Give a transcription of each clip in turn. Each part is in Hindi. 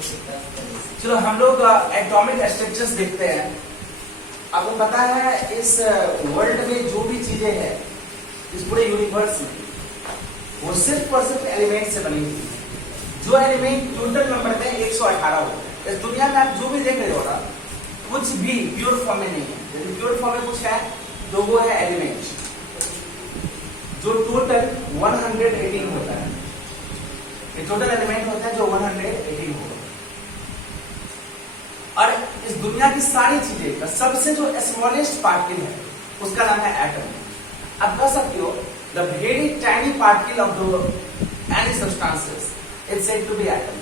चलो हम लोग एटॉमिक स्ट्रक्चर्स देखते हैं। आपको पता है इस वर्ल्ड में जो भी चीजें हैं, इस पूरे यूनिवर्स में, वो सिर्फ और सिर्फ एलिमेंट से बनी हुई है। जो एलिमेंट टोटल नंबर में 118 होते हैं। इस दुनिया में आप जो भी देख रहे हो ना, कुछ भी प्योर फॉर्म में नहीं है। यदि प्योर फॉर्म में कुछ है तो वो है एलिमेंट, जो टोटल 118 होता है। ये टोटल एलिमेंट होता है जो 118 होगा। और इस दुनिया की सारी चीजें का सबसे जो स्मॉलेस्ट पार्टिकल है उसका नाम है एटम। आप कह सकते हो the very tiny particle of the any substances is said to be atom.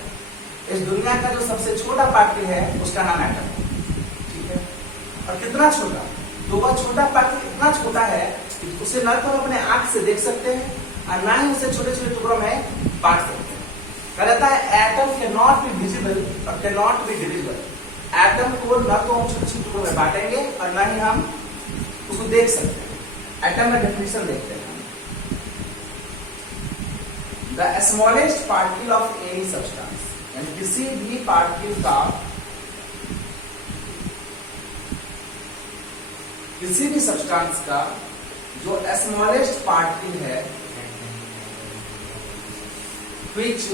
इस दुनिया का जो सबसे छोटा पार्टिकल है उसका नाम एटम है, ठीक है। और कितना छोटा, तो वह छोटा पार्टिकल इतना छोटा है कि उसे न तो हम अपने आंख से देख सकते हैं और ना ही उसे छोटे छोटे टुकड़ों में बांट सकते हैं। कहा जाता है atom can not be visible और can not be divisible. Atom को न तो हम छोटे छोटे टुकड़ों में बांटेंगे और ना ही हम उसको देख सकते हैं। एटम का डेफिनेशन देखते हैं। The smallest particle of any substance, यानी किसी भी पार्टिकल का, किसी भी सब्सटेंस का जो स्मॉलेस्ट पार्टिकल है, which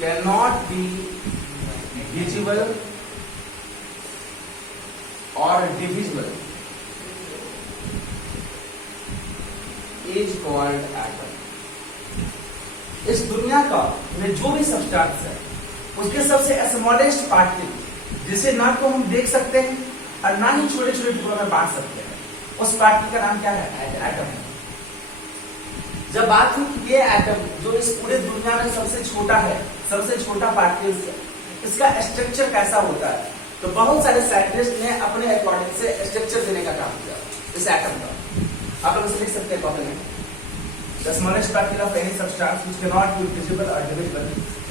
cannot be visible or divisible is called atom। इस दुनिया का में जो भी सब्सटेंस है उसके सबसे स्मॉलेस्ट पार्टिकल, जिसे ना तो हम देख सकते हैं और ना ही छोटे छोटे टुकड़ों में बांट सकते हैं, उस पार्टिकल का नाम क्या है? एटम है। जब बात हुई कि ये एटम जो इस पूरे दुनिया में सबसे छोटा है, सबसे छोटा पार्टिकल, इसका स्ट्रक्चर कैसा होता है, तो बहुत सारे साइंटिस्ट ने अपने अकॉर्डिंग से स्ट्रक्चर देने का काम किया इस एटम का। आप लोग इसे लिख सकते हैं कॉपी में। The smallest particle of any substance which can not be visible और डिविजिबल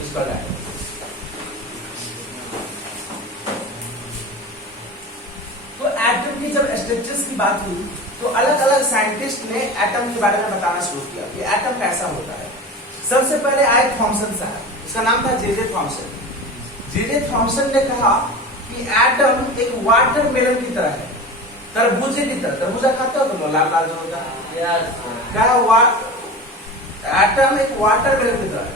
इज कॉल्ड एटम। तो एटम की जब स्ट्रक्चर्स की बात हुई तो अलग अलग साइंटिस्ट ने एटम के बारे में बताना शुरू किया कि एटम कैसा होता है। सबसे पहले आए थॉमसन साहब, उसका नाम था जे थॉमसन। जे थॉमसन ने कहा कि एटम एक वाटरमेलन की तरह है, तरबूजे की तरह। तरबूजा खाते हो तुम, लाल लाल जो होता है, कहा एटम एक वाटरमेलन की तरह है।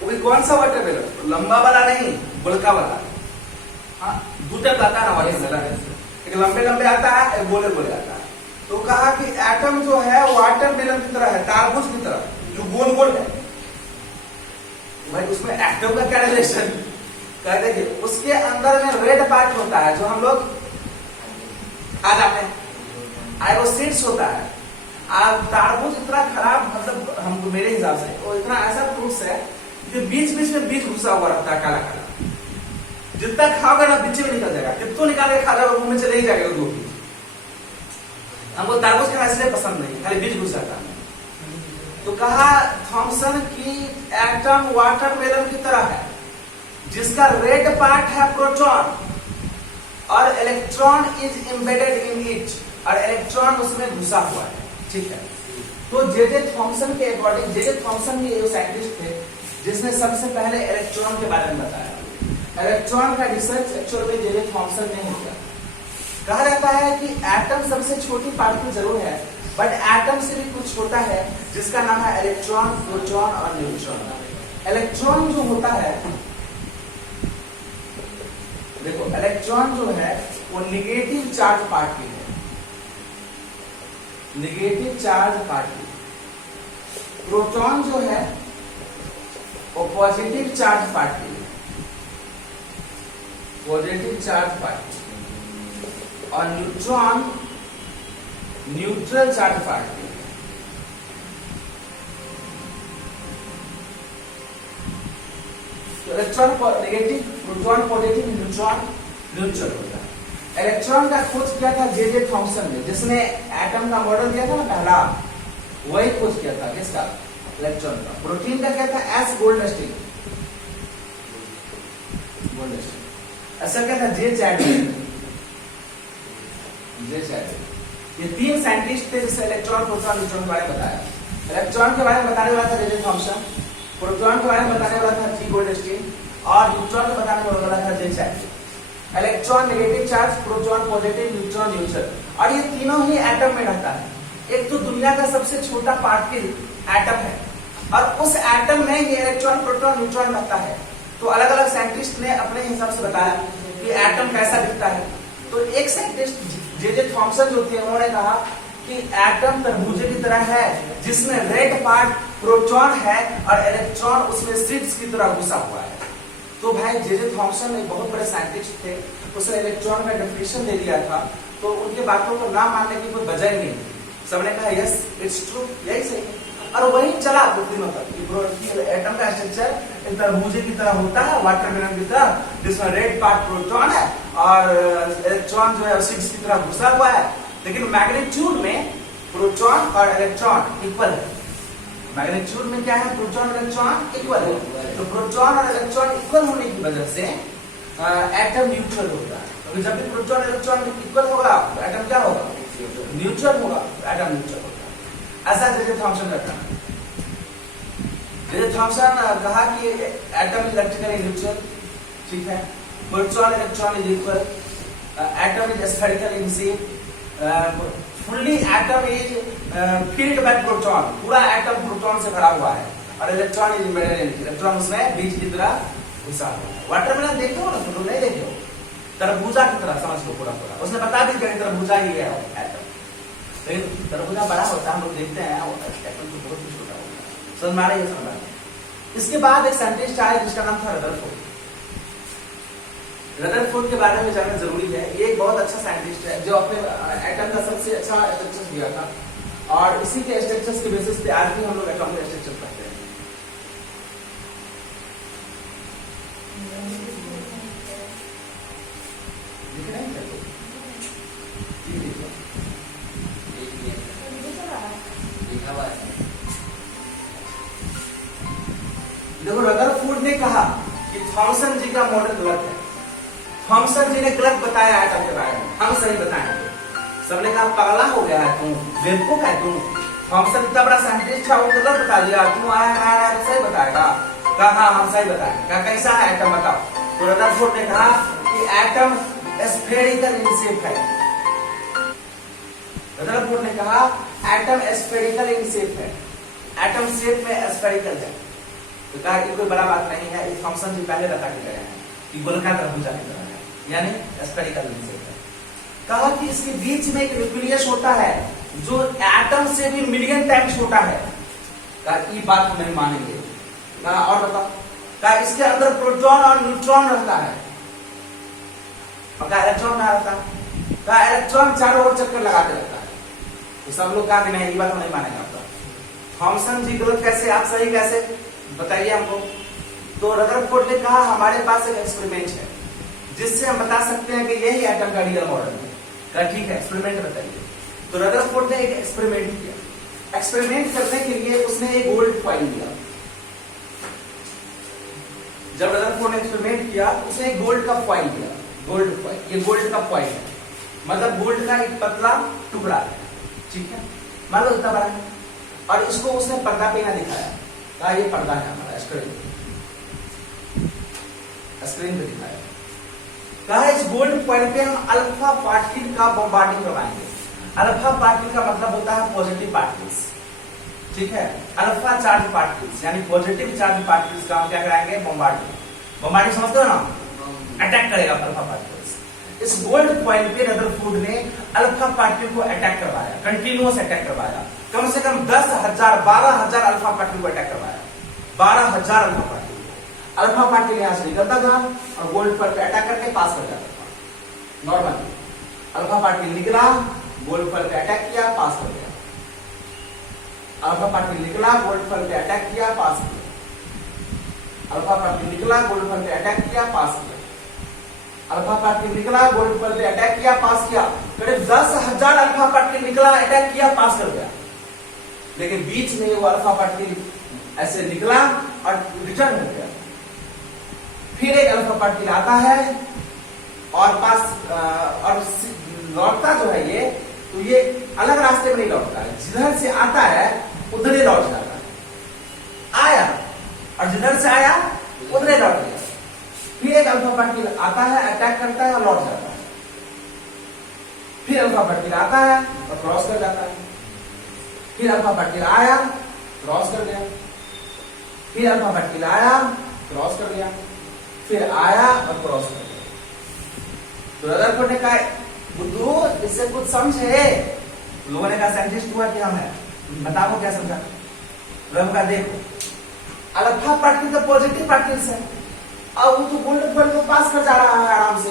वो भी कौन सा वाटरमेलन? लंबा वाला नहीं, गोलका वाला। हाँ, दो टाइप आता है ना वाटरमेलन, एक लंबे लंबे आता है, एक गोले गोले आता है। तो कहा कि एटम जो है वाटरमेलन की तरह है, तरबूज की तरह, जो गोल गोल है। भाई उसमें एटम का क्या रिलेशन? कह देखिए उसके अंदर में रेड पार्ट होता है जो हम लोग खा जाते हैं, आयोसीड्स होता है। तरबूज इतना खराब, मतलब हमको, मेरे हिसाब से वो इतना ऐसा फ्रूट्स है कि बीच बीच में बीज घुसा हुआ रहता है, काला काला। जितना खाओगे ना बीच में निकल जाएगा, कितना निकाल के खा जाओगे मुंह में चले ही जाएगा। दो हमको तरबूज खाना इसलिए पसंद नहीं, खाली बीज घुस जाता है। तो कहा थॉमसन की एटम वाटरमेलन की तरह है, जिसका रेड पार्ट है प्रोटॉन और electron is embedded in it, और इलेक्ट्रॉन उसमें घुसा हुआ है, ठीक है। तो जे थॉमसन के अकॉर्डिंग, जे थॉमसन ये जो साइंटिस्ट थे जिसने सबसे पहले इलेक्ट्रॉन के बारे में बताया। इलेक्ट्रॉन का रिसर्च एक्चुअल में जे थॉमसन ने किया। कहा जाता है कि एटम सबसे छोटी पार्टिकल जरूर है, बट एटम से भी कुछ छोटा है जिसका नाम है इलेक्ट्रॉन, प्रोटॉन और न्यूट्रॉन। इलेक्ट्रॉन जो होता है, देखो इलेक्ट्रॉन जो है वो निगेटिव चार्ज पार्टिकल है, निगेटिव चार्ज पार्टिकल। प्रोटॉन जो है वो positive charge particle, positive charge particle. और न्यूट्रॉन न्यूट्रल चार्ज पार्टिकल। तो electron negative, proton positive, neutron neutral होता है। इलेक्ट्रॉन का खोज किया था जे थॉमसन ने, जिसने एटम का मॉडल दिया था ना पहला, वही खोज किया था। किसका? इलेक्ट्रॉन का। प्रोटीन का क्या था? एस गोल्डस्टीन, ऐसा क्या था? जे चैडविक। ये तीन साइंटिस्ट थे जिसने इलेक्ट्रॉन, प्रोटॉन, न्यूट्रॉन के बारे में बताया। इलेक्ट्रॉन के बारे में बताने वाला था जे थॉमसन, प्रोटॉन के बारे में बताने वाला था जी गोल्डस्टीन, और न्यूट्रॉन को बताने वाला था जे चैटली। Electron negative charge, proton positive, neutron neutral, और ये तीनों ही एटम में रहता है। एक तो दुनिया का सबसे छोटा पार्टिकल एटम है, और उस एटम में ये इलेक्ट्रॉन प्रोटॉन न्यूट्रॉन रहता है। तो अलग अलग साइंटिस्ट ने अपने हिसाब से बताया कि एटम कैसा दिखता है। तो एक साइंटिस्ट जे थॉमसन जो थे, उन्होंने कहा कि एटम तरबूजे की तरह है, जिसमें रेड पार्ट प्रोटॉन है और इलेक्ट्रॉन उसमें सीड्स की तरह घुसा हुआ है। तो भाई जे थॉमसन एक बहुत बड़े साइंटिस्ट थे, उसने इलेक्ट्रॉन का डेफिनेशन दे दिया था, तो उनके बातों को ना मानने की कोई वजह ही नहीं। सबने कहा यस इट्स ट्रू, यही सही है, और वही चला कुछ दिनों तक। एटम का स्ट्रक्चर एक तरबूजे की तरह होता है, वाटरमेलन की तरह, जिसमें रेड पार्ट प्रोटॉन है और इलेक्ट्रॉन जो है सीड्स की तरह घुसा हुआ है। लेकिन मैग्नीट्यूड में प्रोटॉन और इलेक्ट्रॉन इक्वल है। मैग्नीट्यूड में क्या है, प्रोटॉन इलेक्ट्रॉन इक्वल है। तो प्रोटॉन और इलेक्ट्रॉन इक्वल होने की वजह से एटम न्यूट्रल होता है। तो जब भी प्रोटॉन इलेक्ट्रॉन इक्वल होगा तो एटम क्या होगा, न्यूट्रल होगा, एटम न्यूट्रल होगा। ऐसा जे थॉमसन का कहना है। जे थॉमसन कहा कि एटम इलेक्ट्रिकली न्यूट्रल, ठीक है, proton electron is equal, atom is spherical in shape, fully atom is filled by proton, पूरा एटम प्रोटॉन से भरा हुआ है, और इलेक्ट्रॉन इज एम्बेडेड, इलेक्ट्रॉन उसमें बीज की तरह घुसा हुआ है। वाटरमेलन देखते हो ना, तुम लोग नहीं देखे हो, तरबूजा की तरह समझ लो पूरा पूरा। उसने बता दी कि तरबूजा ही है एटम, लेकिन तरबूजा बड़ा होता है, हम लोग देखते हैं एटम तो बहुत ही छोटा होता है। समझ में आ रही है, समझ। इसके बाद एक साइंटिस्ट आया जिसका नाम था रदरफोर्ड। रदरफोर्ड के बारे में जानना जरूरी है। ये एक बहुत अच्छा साइंटिस्ट है जो अपने एटम का सबसे अच्छा स्ट्रक्चर दिया था, और इसी के स्ट्रक्चर्स के बेसिस पे आज भी हम लोग एटॉमिक स्ट्रक्चर पढ़ते हैं। देखो, रदरफोर्ड ने कहा कि थॉमसन जी का मॉडल गलत है। थॉमसन जी ने गलत बताया एटम के बारे में, हम सही बताएंगे। सबने कहा पगला हो गया है तू, बेवकूफ है तू। थॉमसन इतना बड़ा साइंटिस्ट था, वो गलत बता दिया, तू आया सही बताएगा। कहा हम सही बताएंगे। कहा कैसा है एटम बताओ। तो रदरफोर्ड ने कहा कि एटम स्फेरिकल इन शेप है। रदरफोर्ड ने कहा एटम स्फेरिकल इन शेप है, एटम शेप में स्फेरिकल है। तो कहा कि कोई बड़ा बात नहीं है, ये थॉमसन जी पहले बता के गए हैं कि गोलका तरबूजा की तरह है, यानी स्फेरिकल इन शेप है। कहा कि इसके बीच में एक न्यूक्लियस होता है जो एटम से भी मिलियन टाइम्स छोटा है। कहा ये बात हम नहीं मानेंगे। कहा और बताओ। कहा इसके अंदर प्रोटॉन और न्यूट्रॉन रहता है, और कहा इलेक्ट्रॉन ना रहता। कहा इलेक्ट्रॉन चारों ओर चक्कर लगाते रहता है। तो सब लोग कहा कि नहीं, ये बात हम नहीं मानेंगे आपका। थॉमसन जी गलत कैसे, आप सही कैसे, बताइए हमको। तो रदरफोर्ड ने कहा हमारे पास एक एक्सपेरिमेंट है जिससे हम बता सकते हैं कि यही एटम का रियल मॉडल है। कहा ठीक है, एक्सपेरिमेंट बताइए। तो रदरफोर्ड ने एक एक्सपेरिमेंट किया। एक्सपेरिमेंट करने के लिए उसने एक गोल्ड कॉइन लिया। जब रदरफोर्ड ने एक्सपेरिमेंट किया तो उसने एक गोल्ड का कॉइन लिया। गोल्ड कॉइन, ये गोल्ड का कॉइन है, मतलब गोल्ड का एक पतला टुकड़ा है, ठीक है, मान लो इतना बड़ा है। और इसको उसने पर्दा पे ना दिखाया। कहा ये पर्दा है हमारा, स्क्रीन पे दिखाया। कहा इस गोल्ड कॉइन पे हम अल्फा पार्टिकल का बॉम्बार्डिंग करवाएंगे। अल्फा पार्टिकल का मतलब होता है पॉजिटिव पार्टिकल्स, ठीक है, अल्फा चार्ज पार्टिकल्स यानी पॉजिटिव चार्ज पार्टिकल्स का हम क्या कराएंगे, बॉम्बार्डिंग। बॉम्बार्डिंग समझते हो ना, अटैक करेगा अल्फा पार्टिकल्स। इस गोल्ड कॉइन पे रदरफोर्ड ने अल्फा पार्टिकल को अटैक करवाया, कंटिन्यूअस अटैक करवाया। कम से कम 10,000 12,000 अल्फा पार्टिकल को अटैक करवाया। 12,000 अल्फा पार्टिकल। अल्फा पार्टिकल यहां से निकलता था और गोल्ड पर अटैक करके पास कर जाता था। नॉर्मली अल्फा पार्टिकल निकला, गोल्ड पर अटैक किया, पास कर गया। अल्फा पार्टिकल निकला, गोल्ड पर अटैक किया, पास किया। अल्फा पार्टिकल निकला, गोल्ड पर अटैक किया, पास किया। अल्फा पार्टिकल निकला, गोल्ड पर अटैक किया, पास किया। करीब 10,000 अल्फा पार्टिकल निकला, अटैक किया, पास कर गया। लेकिन बीच में वो अल्फा पार्टिकल ऐसे निकला और रिटर्न हो गया। फिर एक अल्फा पार्टिकल आता है और पास और लौटता जो है ये, तो ये अलग रास्ते में नहीं लौटता है, जिधर से आता है उधर ही लौट जाता है। आया और जिधर से आया उधर लौट गया। फिर एक अल्फा पार्टिकल आता है, अटैक करता है और लौट जाता है। फिर अल्फा पार्टिकल आता है और क्रॉस कर जाता है। फिर अल्फा पार्टिकल आया, क्रॉस कर गया। फिर अल्फा पार्टिकल आया, क्रॉस कर गया। फिर आया और क्रॉस कर गया। तो रदरफोर्ड ने कहा बुद्धू इससे कुछ समझे। लोगों ने कहा साइंटिस्ट हुआ कि हम है, बताओ क्या समझा। रब का देखो अल्फा पार्टिकल तो पॉजिटिव पार्टिकल्स है और वो तो गोल्ड फॉइल को पास कर जा रहा है, आराम से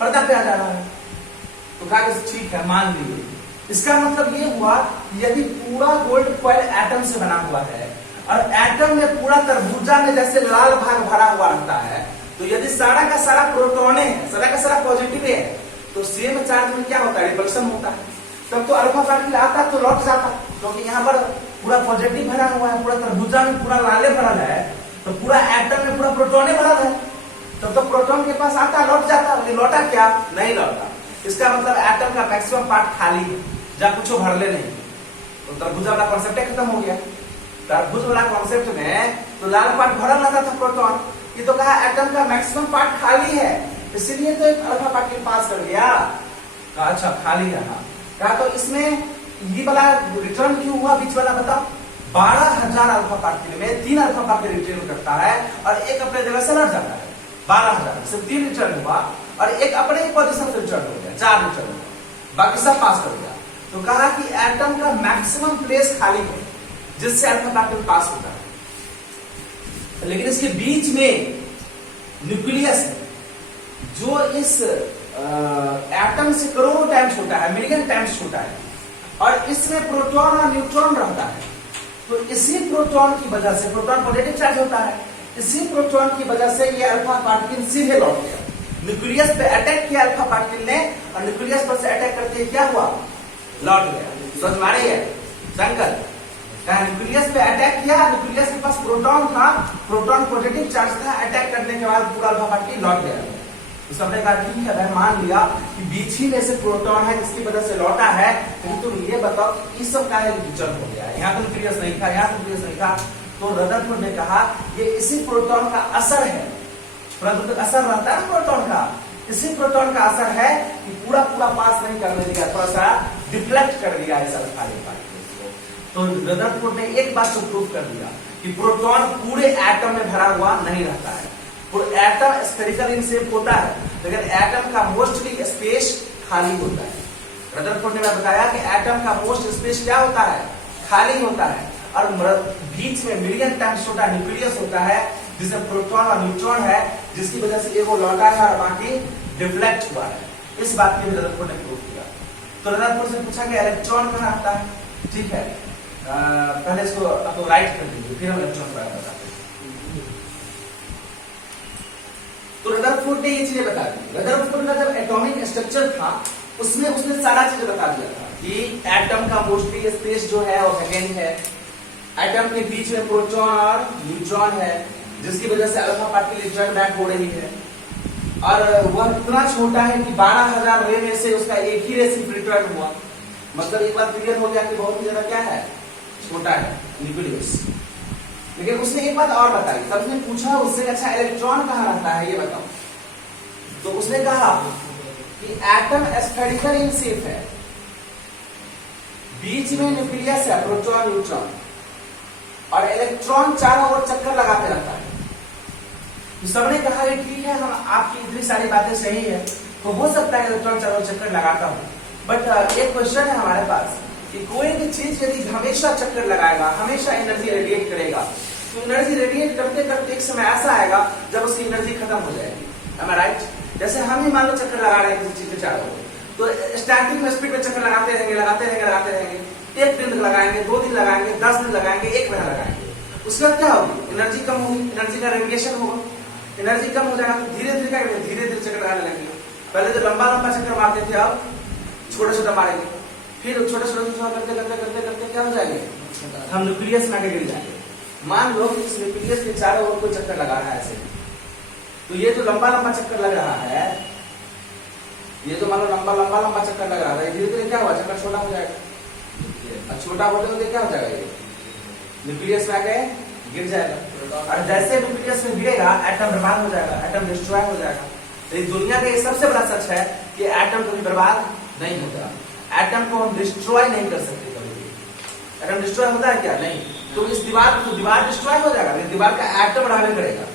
पर्दा पे आ जा रहा है। तो कहा ठीक है मान लीजिए। इसका मतलब ये हुआ यदि पूरा गोल्ड फॉइल एटम से बना हुआ है और एटम में पूरा तरबूजा में जैसे लाल भाग भरा हुआ रहता है, तो यदि सारा का सारा प्रोटॉन है, सारा का सारा पॉजिटिव है, तो सेम चार्ज में क्या होता है, रिपल्शन होता है। तब तो अल्फा पार्टिकल आता तो लौट जाता, क्योंकि यहाँ पर पूरा पॉजिटिव भरा हुआ है, पूरा तरबूजा में पूरा लाले भरा है, तो पूरा एटम में पूरा प्रोटॉन भरा है। तब तो प्रोटॉन के पास आता लौट जाता, लौटा क्या, नहीं लौटा। इसका मतलब एटम का मैक्सिमम पार्ट खाली है, जहाँ कुछ भरले नहीं। तो तरबूजा वाला कॉन्सेप्ट खत्म हो गया। तरबूज वाला कॉन्सेप्ट में तो लाल पार्ट भरा रहता था प्रोटॉन, ये तो कहा एटम का मैक्सिमम पार्ट खाली है, इसीलिए तो एक अल्फा पार्टिकल पास कर दिया। कहा अच्छा खाली है, हाँ। कहा तो इसमें ये वाला रिटर्न क्यों हुआ बीच वाला बताओ। 12,000 अल्फा पार्टिकल में 3 अल्फा पार्टिकल रिटर्न करता है और एक अपने जगह से लड़ जाता है। 12,000 सिर्फ 3 रिटर्न हुआ और एक अपने ही पोजीशन से रिटर्न हो गया, 4 रिटर्न हुआ, बाकी सब पास कर दिया। तो कहा कि एटम का मैक्सिमम प्लेस खाली है जिससे अल्फा पार्टिकल पास होता है। लेकिन इसके बीच में न्यूक्लियस है जो इस एटम से करोड़ों टाइम छोटा है, मिलियन टाइम्स छोटा है, और इसमें प्रोटॉन और न्यूट्रॉन रहता है। तो इसी प्रोटॉन की वजह से, प्रोटॉन पॉजिटिव चार्ज होता है, इसी प्रोटॉन की वजह से ये अल्फा पार्टिकल सीधे लौट गया। न्यूक्लियस पे अटैक किया अल्फा पार्टिकल ने और न्यूक्लियस पर से अटैक करके क्या हुआ, लौट गया। समझ में आ रही है शंकर? न्यूक्लियस पे अटैक किया, न्यूक्लियस के पास प्रोटॉन था, प्रोटॉन पॉजिटिव चार्ज था, अटैक करने के बाद पूरा अल्फा पार्टिकल लौट गया। तो सबने कहा ठीक है भाई, मान लिया कि बीच ही में से प्रोटॉन है जिसकी वजह से लौटा है, लेकिन तुम ये बताओ कि इस सब का रिजल्ट हो गया, यहाँ तो न्यूक्लियस नहीं था, यहाँ न्यूक्लियस नहीं था। तो रदरफोर्ड ने कहा ये इसी प्रोटॉन का असर है, परंतु तो असर रहता है प्रोटॉन का, इसी प्रोटॉन का असर है कि पूरा पूरा पास नहीं करने दिया, थोड़ा सा डिफ्लेक्ट कर दिया इस अल्फा पार्टिकल्स को। तो रदरफोर्ड ने एक बात को प्रूव कर दिया कि प्रोटॉन पूरे एटम में भरा हुआ नहीं रहता है। एटम स्फेरिकल इन शेप होता है, लेकिन एटम का मोस्टली स्पेस खाली होता है। रदरफोर्ड ने बताया कि एटम का मोस्ट स्पेस क्या होता है, खाली होता है, और बीच में मिलियन टाइम्स छोटा न्यूक्लियस होता है जिसमें प्रोटॉन और न्यूट्रॉन है, जिसकी वजह से एगो लौटा है और बाकी डिफ्लेक्ट हुआ है। इस बात की रदरफोर्ड ने प्रूव किया। तो रदरफोर्ड से पूछा कि इलेक्ट्रॉन कहाँ आता है, ठीक है, पहले इसको आपको राइट कर दीजिए, फिर हम इलेक्ट्रॉन पर बताते हैं। तो रदरफोर्ड ने ये चीजें बता दी। रदरफोर्ड का जब एटॉमिक स्ट्रक्चर था उसमें उसने सारा चीज बता दिया था कि एटम का मोस्टली स्पेस जो है वो वैकेंट है, एटम के बीच में प्रोटॉन और न्यूट्रॉन है जिसकी वजह से अल्फा पार्टिकल रिटर्न बैक हो रही है, और वह इतना छोटा है कि 12,000 रे में से उसका एक ही रे सिर्फ रिटर्न हुआ। मतलब एक बार क्लियर हो गया कि बहुत ही ज्यादा क्या है, छोटा है न्यूक्लियस। लेकिन उसने एक बात और बताई, सबने पूछा उससे अच्छा इलेक्ट्रॉन कहाँ रहता है ये बताओ। तो उसने कहा कि एटम स्फेरिकल इन शेप है, बीच में न्यूक्लियस है, प्रोटॉन न्यूट्रॉन, और इलेक्ट्रॉन चारों ओर चक्कर लगाते रहता है। तो सबने कहा कि ठीक है, हम आपकी इतनी सारी बातें सही है, तो हो सकता है इलेक्ट्रॉन चारों ओर चक्कर लगाता हूं, बट एक क्वेश्चन है हमारे पास कि कोई भी चीज यदि हमेशा चक्कर लगाएगा, हमेशा एनर्जी रेडिएट करेगा, तो एनर्जी रेडिएट करते करते एक समय ऐसा आएगा जब उसकी एनर्जी खत्म हो जाएगी। am I right? जैसे हम ही मान लो चक्कर लगा रहे हैं किसी चीज के चारों ओर, तो स्टार्टिंग में स्पीड में चक्कर लगाते रहेंगे, एक दिन लगाएंगे, 2 दिन लगाएंगे, 10 दिन लगाएंगे, 1 महीना लगाएंगे, उसके बाद क्या होगी, एनर्जी कम होगी, एनर्जी का रेडिएशन होगा, एनर्जी कम हो जाएगा, तो धीरे धीरे क्या करेंगे, धीरे धीरे चक्कर लगाने लगेंगे। पहले तो लंबा लंबा चक्कर मारते थे, अब छोटा छोटा मारेंगे, फिर छोटा छोटा करते करते करते करते क्या हो जाएंगे, हम न्यूक्लियस में आगे गिर जाएंगे। मान लो कि इस न्यूक्लियस के चारों ओर कोई चक्कर लगा रहा है ऐसे, तो ये जो लंबा लंबा चक्कर लग रहा है, ये तो मान लो लंबा लंबा लंबा चक्कर लग रहा है, धीरे धीरे क्या हुआ, चक्कर छोटा हो जाएगा, और छोटा होते होते क्या हो जाएगा, ये न्यूक्लियस में आके गिर जाएगा। और जैसे न्यूक्लियस में गिरेगा एटम बर्बाद हो जाएगा, एटम डिस्ट्रॉय हो जाएगा। तो इस दुनिया का सबसे बड़ा सच है कि एटम कभी बर्बाद नहीं होता, एटम को हम डिस्ट्रॉय नहीं कर सकते कभी भी। एटम डिस्ट्रॉय होता है क्या? नहीं। तो इस दीवार डिस्ट्रॉय हो जाएगा, लेकिन दीवार का एटम बढ़ावे करेगा,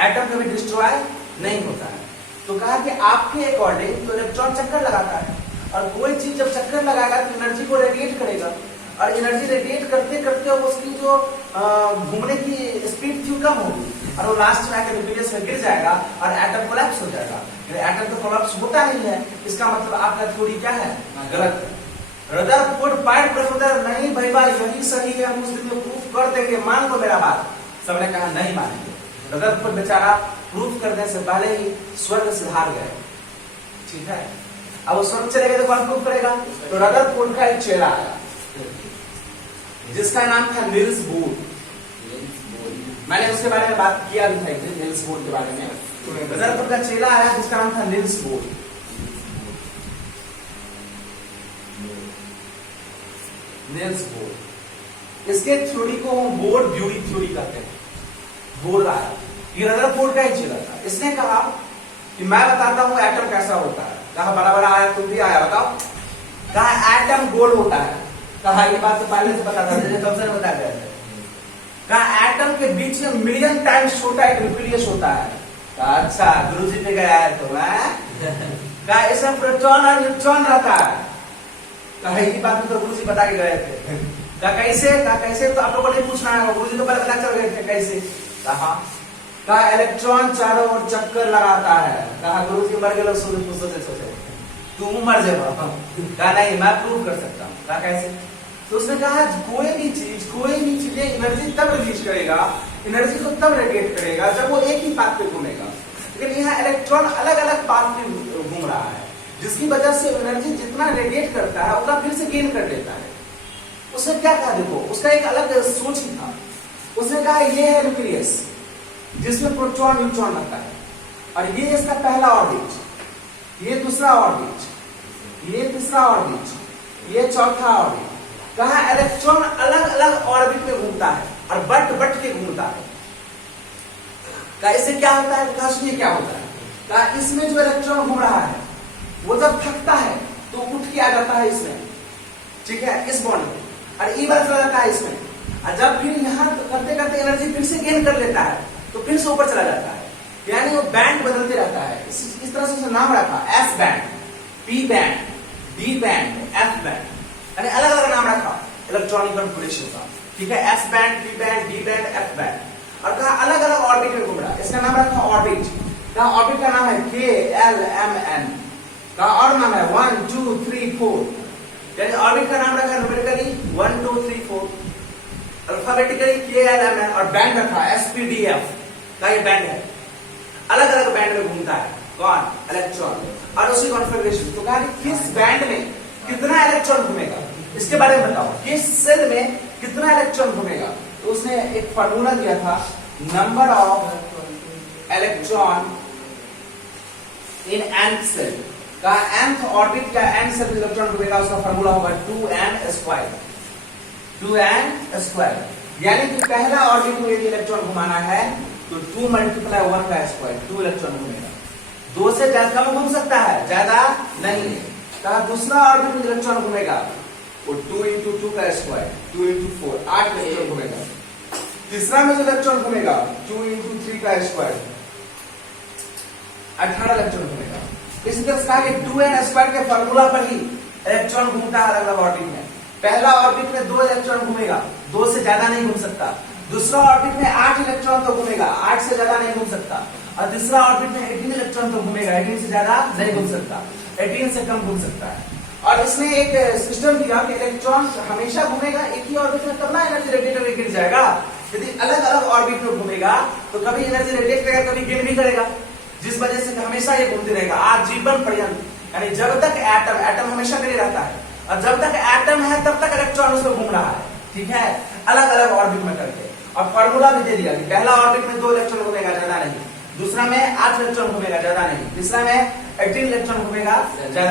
एटम कभी डिस्ट्रॉय नहीं होता है। तो कहा कि आपके अकॉर्डिंग तो इलेक्ट्रॉन चक्कर लगाता है, और कोई चीज जब चक्कर लगाएगा तो एनर्जी को रेडिएट करेगा, और एनर्जी रेडिएट करते करते उसकी जो घूमने की स्पीड थी कम होगी, और वो लास्ट में आकर न्यूक्लियस में गिर जाएगा और एटम कोलैप्स हो जाएगा। एटम तो कोलैप्स होता नहीं है, इसका मतलब आपका थ्योरी क्या है? गलत है। रदरफोर्ड पाइड ब्रदर नहीं भाई भाई यही सही है, हम उस दिन में प्रूफ कर देंगे, मान लो मेरा बात। सबने कहा नहीं मानेंगे। रदरफोर्ड बेचारा प्रूफ करने से पहले ही स्वर्ग से हार गए, ठीक है। अब वो स्वर्ग चले गए तो कौन प्रूफ करेगा? तो रदरफोर्ड का एक चेला आया जिसका नाम था नील्स बोर। मैंने उसके बारे में बात किया भी था नील्स बोर के बारे में। रदरफोर्ड का चेला आया जिसका नाम था नील्स बोर। नील्स बोर, इसके थ्योरी को बोर ब्यूरी थ्योरी कहते हैं। बोर आया, ये रदरफोर्ड का ही चेला था। इसने कहा कि मैं बताता हूं एटम कैसा होता है। कहा बड़ा बड़ा आया, तुम भी आया बताओ। कहा एटम गोल होता है। कहा ये बात तो पहले से पता था, कब से बता गए थे। कहा एटम के बीच में मिलियन टाइम्स छोटा एक न्यूक्लियस होता है। कहा अच्छा गुरुजी पे गया है तो कहा इसमें प्रोटॉन और न्यूट्रॉन रहता है। कहा ये बात तो गुरुजी बता के गए थे। कहा कैसे? कहा कैसे तो आप लोगों को नहीं पूछना है, गुरुजी तो पहले पता चल गए थे कैसे। कहा इलेक्ट्रॉन चारों ओर चक्कर लगाता है। कहा गुरुजी मर गए लोग सोचे तुम मर जाओ। कहा नहीं मैं प्रूव कर सकता हूँ। कहा कैसे? तो उसने कहा कोई भी चीजें एनर्जी तब रिलीज करेगा, एनर्जी को तब रेडिएट करेगा जब वो एक ही पाथ पे घूमेगा। लेकिन यहाँ इलेक्ट्रॉन अलग अलग पाथ पे घूम रहा है, जिसकी वजह से एनर्जी जितना रेडिएट करता है उतना फिर से गेन कर लेता है। उसने क्या कहा? देखो उसका एक अलग सोच ही था। उसने कहा ये है न्यूक्लियस जिसमें प्रोटॉन न्यूट्रॉन रहता है, और ये इसका पहला ऑर्बिट, ये दूसरा ऑर्बिट, ये तीसरा ऑर्बिट, ये चौथा ऑर्बिट। कहा इलेक्ट्रॉन अलग अलग ऑर्बिट में घूमता है और बट के घूमता है। कहा इससे क्या होता है? कहा सुनिए क्या होता है। कहा इसमें जो इलेक्ट्रॉन घूम रहा है वो जब थकता है तो उठ के आ जाता है इसमें, ठीक है, इस बॉन्ड में, और ई बार चला जाता है इसमें, और जब फिर यहाँ करते करते एनर्जी फिर से गेन कर लेता है तो फिर से ऊपर चला जाता है। यानी वो बैंड बदलते रहता है। इस तरह से उसने नाम रखा, S band, P band, D band, F band, यानी अलग अलग नाम रखा इलेक्ट्रॉनिक कॉन्फिगरेशन का, ठीक है। S band, P band, D band, F band, और कहा अलग अलग ऑर्बिट में घूम रहा है। इसका नाम रखा ऑर्बिट। कहा ऑर्बिट का नाम है के एल एम एन। कहा और नाम है 1 2 3 4, यानी ऑर्बिट का नाम रखा न्यूमेरिकली 1 2 3 4, अल्फाबेटिकली के एल एम एन, और बैंड रखा एस पी डी एफ। का ये बैंड है, अलग अलग बैंड में घूमता है कौन? इलेक्ट्रॉन, और उसी कॉन्फिगरेशन। तो कहा कि किस बैंड में कितना इलेक्ट्रॉन घूमेगा इसके बारे में बताओ, किस सेल में कितना इलेक्ट्रॉन घूमेगा। तो उसने एक फार्मूला दिया था, number of electron in nth shell. का nth ऑर्बिट का nth सेल इलेक्ट्रॉन घूमेगा, उसका फार्मूला होगा 2n स्क्वायर। 2n स्क्वायर, यानी कि पहला ऑर्बिट में यदि इलेक्ट्रॉन घुमाना है तो 2 मल्टीप्लाई 1 का स्क्वायर, 2 इलेक्ट्रॉन घूमेगा। 2 से ज्यादा कम घूम सकता है, ज्यादा नहीं। कहा दूसरा ऑर्बिट में इलेक्ट्रॉन घूमेगा वो 2 इंटू 2 का स्क्वायर, 2 इंटू 4, 8 इलेक्ट्रॉन घूमेगा। तीसरा में जो इलेक्ट्रॉन घूमेगा 2 इंटू 3 का स्क्वायर, 18 इलेक्ट्रॉन घूमेगा। इसी तरह से कहा कि 2n स्क्वायर के फार्मूला पर ही इलेक्ट्रॉन घूमता है अलग अलग ऑर्बिट में। पहला ऑर्बिट में 2 इलेक्ट्रॉन घूमेगा, 2 से ज्यादा नहीं घूम सकता। दूसरा ऑर्बिट में 8 इलेक्ट्रॉन तो घूमेगा, 8 से ज्यादा नहीं घूम सकता। और तीसरा ऑर्बिट में 18 इलेक्ट्रॉन तो घूमेगा, 18 से ज्यादा नहीं घूम सकता, 18 से कम घूम सकता है। और इसने एक सिस्टम दिया कि इलेक्ट्रॉन हमेशा घूमेगा एक ही ऑर्बिट में, तब ना एनर्जी रेडिएट गिर जाएगा। यदि अलग अलग ऑर्बिट में घूमेगा तो कभी एनर्जी रेडिएट करेगा, कभी गेन भी करेगा, जिस वजह से हमेशा ये घूमते रहेगा आजीवन पर्यंत। यानी जब तक एटम हमेशा नहीं रहता है, और जब तक एटम है तब तक इलेक्ट्रॉन उसमें घूम रहा है, ठीक है, अलग अलग ऑर्बिट में करके। और फार्मूला भी दे दिया कि पहला ऑर्बिट में 2 इलेक्ट्रॉन घूमेगा, ज्यादा नहीं। दूसरा में 8 इलेक्ट्रॉन घूमेगा, ज्यादा नहीं। तीसरा में 18 इलेक्ट्रॉन घूमेगा, ज्यादा